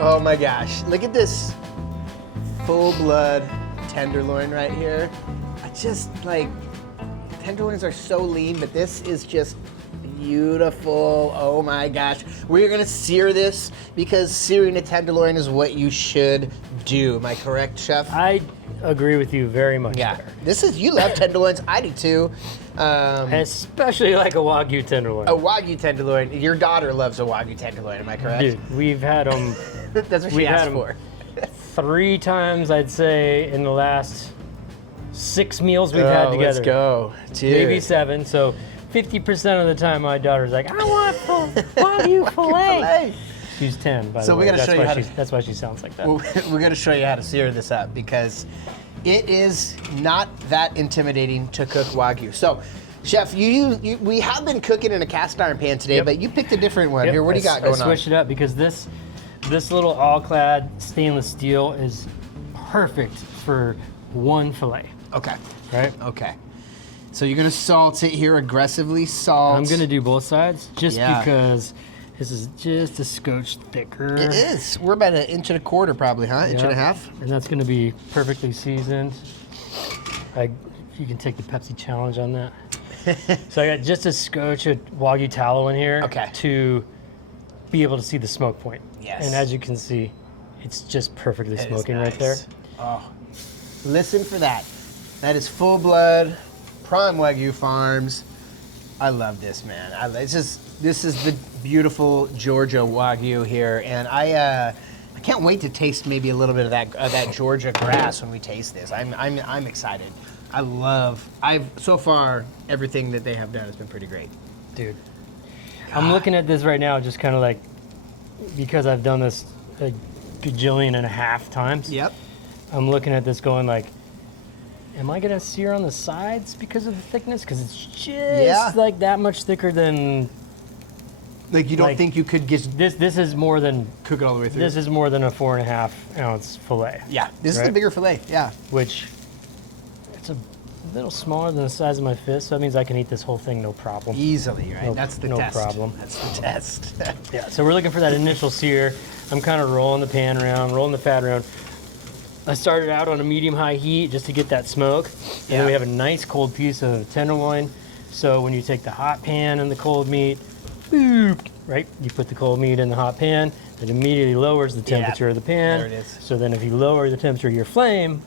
Oh my gosh, look at this full-blood tenderloin right here. I just like, tenderloins are so lean, but this is just beautiful. Oh my gosh. We're gonna sear this because searing a tenderloin is what you should do. Am I correct, Chef? I agree with you very much. Yeah. There. This is, you love tenderloins. I do too. Especially like a Wagyu tenderloin. A Wagyu tenderloin. Your daughter loves a Wagyu tenderloin. Am I correct? Dude, we've had them. That's what she asked for. 3 times, I'd say, in the last 6 meals we've had together. Let's go. Dude. Maybe 7. So 50% of the time, my daughter's like, I want Wagyu filet. She's 10, by the way. So we gotta show you how to. That's why she sounds like that. We're gonna show you how to sear this up because it is not that intimidating to cook Wagyu. So, Chef, we have been cooking in a cast iron pan today, but you picked a different one. Here, what do you got going on? I switched it up because this little all-clad stainless steel is perfect for 1 fillet. Okay. Right? Okay. So you're gonna salt it here, aggressively salt. I'm gonna do both sides just because this is just a scotch thicker. It is. We're about 1.25 inches probably, huh? 1.5 inches? And that's gonna be perfectly seasoned. You can take the Pepsi challenge on that. So I got just a scotch of Wagyu tallow in here to be able to see the smoke point. Yes. And as you can see, it's just perfectly smoking right there. Oh, listen for that. That is Fullblood, Prime Wagyu Farms. I love this, man. This is the beautiful Georgia Wagyu here, and I can't wait to taste maybe a little bit of that Georgia grass when we taste this. I'm excited. So far, everything that they have done has been pretty great. Dude, I'm looking at this right now just kind of like, because I've done this a gajillion and a half times. Yep. I'm looking at this going like, am I gonna sear on the sides because of the thickness? Because it's just like that much thicker than. Like you don't think you could get this is more than cook it all the way through. This is more than a 4.5 ounce fillet. Yeah, this is a bigger fillet. Yeah, which it's a little smaller than the size of my fist, so that means I can eat this whole thing no problem. Easily, right? That's the test. No problem. That's the test. Yeah. So we're looking for that initial sear. I'm kind of rolling the pan around, rolling the fat around. I started out on a medium-high heat just to get that smoke. And then we have a nice cold piece of tenderloin. So when you take the hot pan and the cold meat, boop, right? You put the cold meat in the hot pan, it immediately lowers the temperature of the pan. There it is. So then if you lower the temperature of your flame,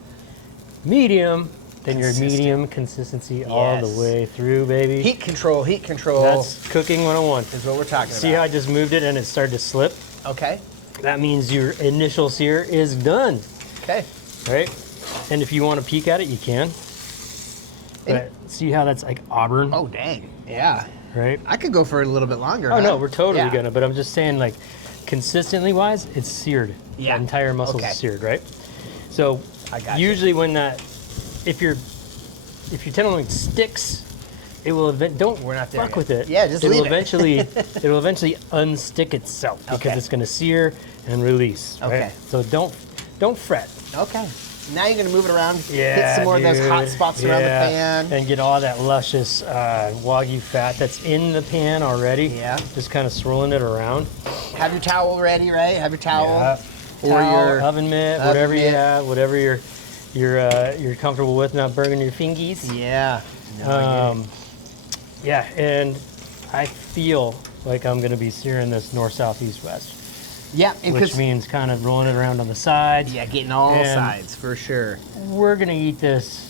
medium, then your medium consistency all the way through, baby. Heat control, heat control. That's cooking 101. Is what we're talking about. See how I just moved it and it started to slip? Okay. That means your initial sear is done. Okay. Right? And if you want to peek at it, you can. But see how that's like auburn? Oh, dang. Yeah. Right? I could go for a little bit longer. Oh, no, we're totally gonna, but I'm just saying, like, consistently wise, it's seared. Yeah. The entire muscle is seared, right? So usually when if your tenderloin sticks, it will we're not there fuck yet. with it. Yeah, just leave it will eventually unstick itself because it's gonna sear and release. Right? Okay. So don't fret. Okay. Now you're gonna move it around, Yeah, hit some more of those hot spots around the pan. And get all that luscious Wagyu fat that's in the pan already. Yeah. Just kind of swirling it around. Have your towel ready, right? Have your towel. Yeah. Or your oven mitt, whatever you have, whatever you're comfortable with, not burning your fingies. Yeah. No, yeah, and I feel like I'm gonna be searing this north, south, east, west. Yeah, which means kind of rolling it around on the sides. Yeah, getting all sides for sure. We're gonna eat this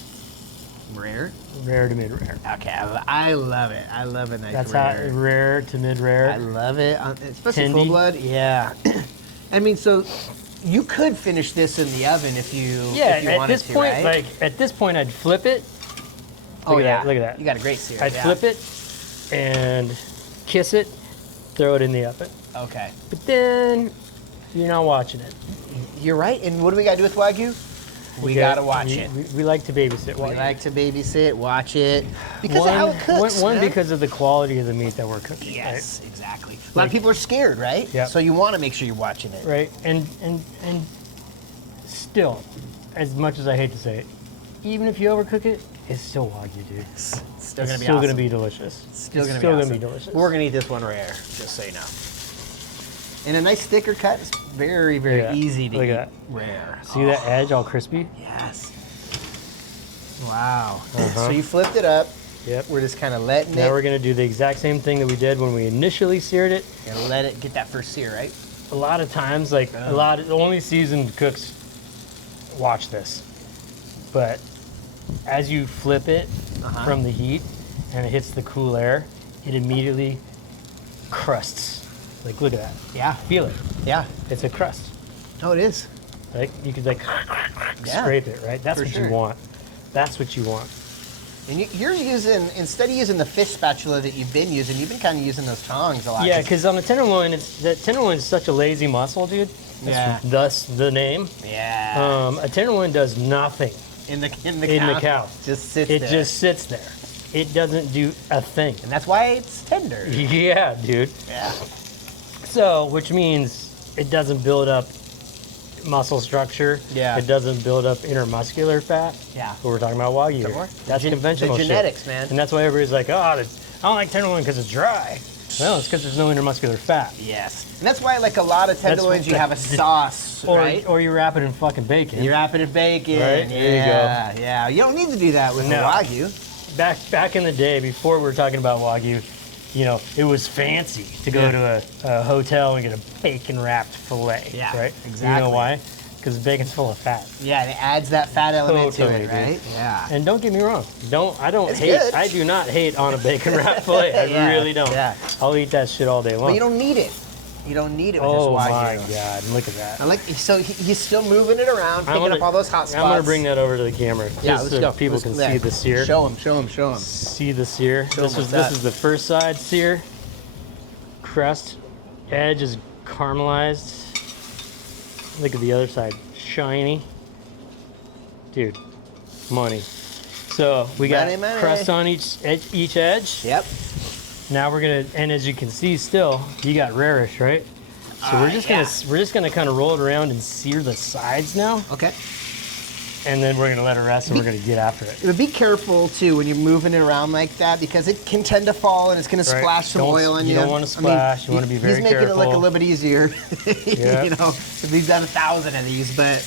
rare to mid-rare. Okay, I love it. I love a nice That's rare. how rare to mid-rare. I love it, especially Tendy. Fullblood. Yeah. I mean, so you could finish this in the oven if you at this to, point, right? like at this point, I'd flip it. Look at that! Look at that! You got a great sear. I'd flip it and kiss it, throw it in the oven. Okay. But then you're not watching it. You're right. And what do we got to do with Wagyu? We got to watch it. We like to babysit Wagyu. We like to babysit, watch it. Because of how it cooks. One, because of the quality of the meat that we're cooking. Yes, exactly. A lot of people are scared, right? Yeah. So you want to make sure you're watching it. Right. And still, as much as I hate to say it, even if you overcook it, it's still Wagyu, dude. It's still going to be gonna be delicious. Still going to be delicious. delicious. We're going to eat this one rare, just so you know. And a nice thicker cut is very, very Yeah, easy to look eat. at that. Rare. See that edge all crispy? Yes. Wow. Uh-huh. So you flipped it up. Yep. We're just kind of letting Now it we're gonna do the exact same thing that we did when we initially seared it. and let it get that first sear, right? A lot of times, like only seasoned cooks watch this. But as you flip it from the heat and it hits the cool air, it immediately crusts. Like, look at that. Yeah. Feel it. Yeah. It's a crust. Oh, it is. Like, you could like Yeah. scrape it, right? That's For what sure. you want. That's what you want. And you're using, instead of using the fish spatula that you've been using, you've been kind of using those tongs a lot. Yeah, because on the tenderloin, that tenderloin is such a lazy muscle, dude. Yeah. Thus the name. Yeah. A tenderloin does nothing in the cow. Just sits It there. just sits there. It doesn't do a thing. And that's why it's tender. Yeah, dude. Yeah. So, which means it doesn't build up muscle structure. Yeah. It doesn't build up intermuscular fat. Yeah. But we're talking about Wagyu. Some more? That's The conventional shit. genetics, man. And that's why everybody's like, oh, I don't like tenderloin because it's dry. No, it's because there's no intermuscular fat. Yes. And that's why, like, a lot of tenderloins, you have a sauce, right? Or you wrap it in fucking bacon. You wrap it in bacon. Right? Yeah. There you go. Yeah. You don't need to do that with the No. Wagyu. Back in the day, before we were talking about Wagyu, you know, it was fancy to go to a hotel and get a bacon wrapped fillet. Yeah, Right? exactly. You know why? Because bacon's full of fat. Yeah, it adds that fat element to Totally, it, right? dude. Yeah. And don't get me wrong, It's good. I do not hate on a bacon wrapped fillet. I Yeah, really don't. yeah. I'll eat that shit all day long. But you don't need it. You don't need it with Oh this Wagyu. my god, look at that. I like, so he's still moving it around, picking up all those hot spots. I'm gonna bring that over to the camera, Yeah, just let's so go. people Let's- can yeah. see the sear. Show him. See the sear. Show 'em what's that. This is the first side sear. Crust, edge is caramelized. Look at the other side, shiny. Dude, money. So we got Money. crust on each edge. Yep. Now we're gonna, and as you can see, still you got rarish, right? So we're just gonna kind of roll it around and sear the sides now, Okay. and then we're gonna let it rest and we're gonna get after it. But be careful too when you're moving it around like that because it can tend to fall and it's going to Right. splash some oil on you. You don't want to splash. You want to be very He's making it look a careful. little bit easier. Yeah. You know, if he's done 1,000 of these, but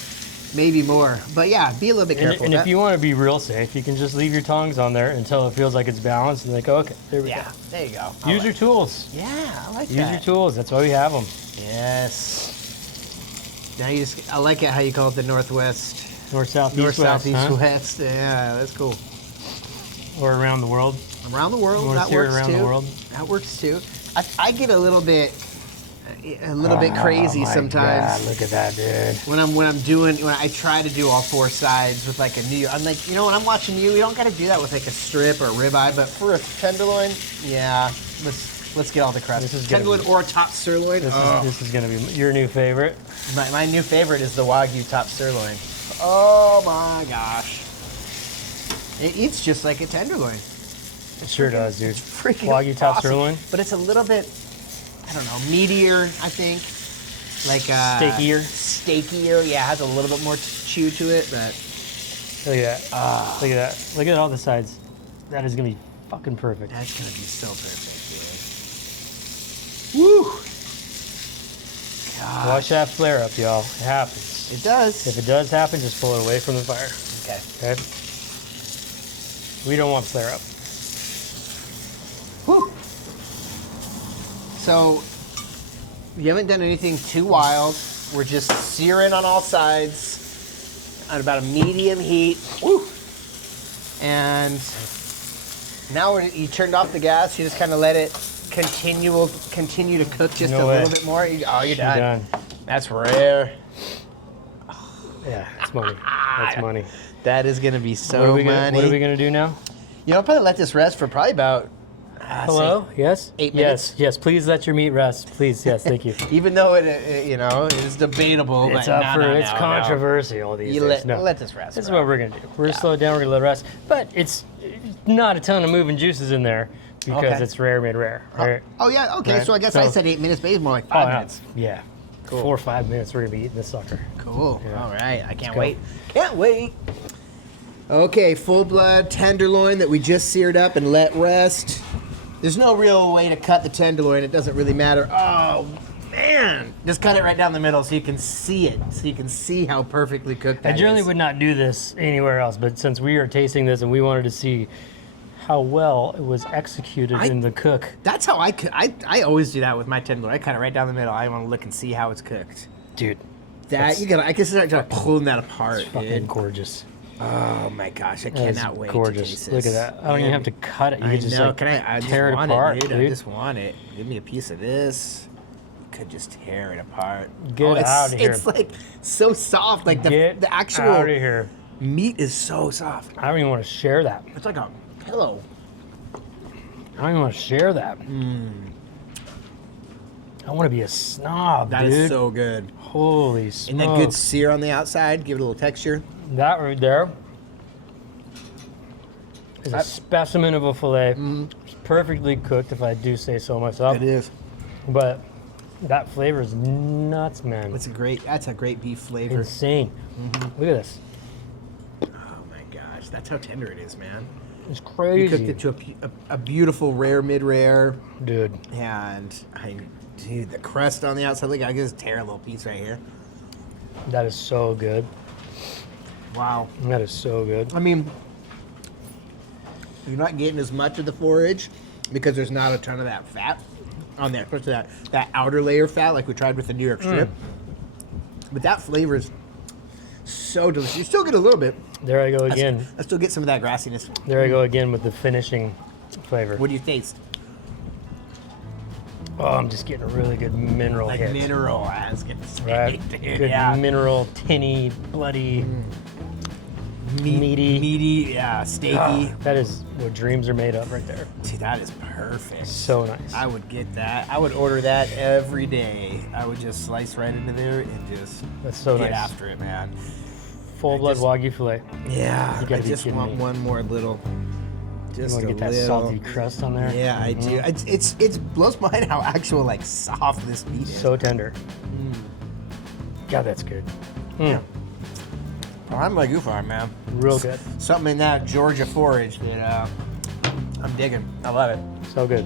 maybe more. But yeah, be a little bit careful. And with if you want to be real safe, you can just leave your tongs on there until it feels like it's balanced, and like, okay, there we yeah, there you go. go. Use your tools. Yeah, I like Use that. your tools. That's why we have them. Yes. Now you just, I like it how you call it the Northwest. North, south, North, east, south, west, east, huh? west. Yeah, that's cool. Or around the world. Around the world, North that here, works around too. the world. That works too. I get a little bit crazy Oh my sometimes. God, look at that, dude. When I try to do all four sides with like a new, I'm like, you know, when I'm watching you don't got to do that with like a strip or a ribeye, but for a tenderloin, yeah, let's get all the crust. This is gonna Tenderloin be- or top sirloin. This is gonna be your new favorite. My new favorite is the Wagyu top sirloin. Oh my gosh, it eats just like a tenderloin. It sure does, dude. Freaking Wagyu top awesome. sirloin. But it's a little bit, I don't know, meatier, I think. Like Steakier? Steakier, yeah, has a little bit more chew to it, but Look at that. Look at that. Look at all the sides. That is gonna be fucking perfect. that's gonna be so perfect, dude. Woo! God, Watch that flare up, y'all. It happens. it does. If it does happen, just pull it away from the fire. Okay. Okay? We don't want flare up. Woo! So, you haven't done anything too wild. We're just searing on all sides at about a medium heat. Woo! And now you turned off the gas. You just kind of let it continue to cook just No a way. little bit more. Oh, you're You're done. done. That's rare. Yeah, it's money. That's money. That is gonna be What so are we money. gonna do now? You know, I'll probably let this rest for probably about. Hello? Yes? 8 Yes, minutes? yes. Please let your meat rest. Please, yes, thank you. Even though it you know, it is debatable, It's but up no, for no, it's no, controversial these You days. let this rest. This is bro. what we're gonna do. We're gonna slow it down. We're gonna let it rest. But it's not a ton of moving juices in there because Okay. it's rare made rare. Right? Oh yeah, okay. Right. So I guess I So- said 8 minutes, but it's more like Oh, 5 yeah. minutes. Yeah. Cool. 4 or 5 minutes. We're gonna be eating this sucker. Cool. Yeah. All right. I can't go. wait. Can't wait. Okay, full blood tenderloin that we just seared up and let rest. There's no real way to cut the tenderloin. It doesn't really matter. Oh man, Just cut it right down the middle so you can see it. So you can see how perfectly cooked that I generally is. would not do this anywhere else, but since we are tasting this and we wanted to see how well it was executed in the cook. That's how I always do that with my tenderloin. I cut it right down the middle. I want to look and see how it's cooked. Dude. I can start pulling that apart. It's fucking dude. gorgeous. Oh my gosh, I That is cannot wait gorgeous. to taste this. Look at that. I don't even have to cut it. You I can just know. like I just tear it want apart, dude. dude. I just want it. Give me a piece of this. Could just tear it apart. Get out of here. It's like so soft. Like the Get actual out of here. meat is so soft. I don't even want to share that. It's like a pillow. I don't even want to share that. I want to be a snob, That dude. is so good. Holy smokes. And that good sear on the outside. Give it a little texture. That right there is a specimen of a filet. It's perfectly cooked, if I do say so myself. It is. But that flavor is nuts, man. That's a great beef flavor. Insane. Look at this. Oh my gosh, that's how tender it is, man. It's You crazy. cooked it to a beautiful rare, mid-rare, Dude. Dude, the crust on the outside. Look, I can just tear a little piece right here. That is so good. Wow. That is so good. I mean, you're not getting as much of the forage because there's not a ton of that fat on there, especially that outer layer fat like we tried with the New York strip. But that flavor is so delicious. You still get a little bit. There I go again. I still get some of that grassiness. There I go again with the finishing flavor. What do you taste? Oh, I'm just getting a really good mineral Like hit. mineral, I was gonna say. Right? Dude, Good yeah. mineral, tinny, bloody, meaty. Meaty, yeah, steaky. Oh, that is what dreams are made of right there. See, that is perfect. So nice. I would get that. I would order that every day. I would just slice right into there and just That's so get nice. after it, man. Full-blood just- Wagyu filet. Yeah, You gotta I be just kidding want me. one more little. You Just want a to get that little. salty crust on there? Yeah, I do. It's blows my mind how actual like soft this meat is. So tender. God, that's good. Yeah. Prime Wagyu Farm, man. Real good. Something in that Georgia forage that I'm digging. I love it. So good.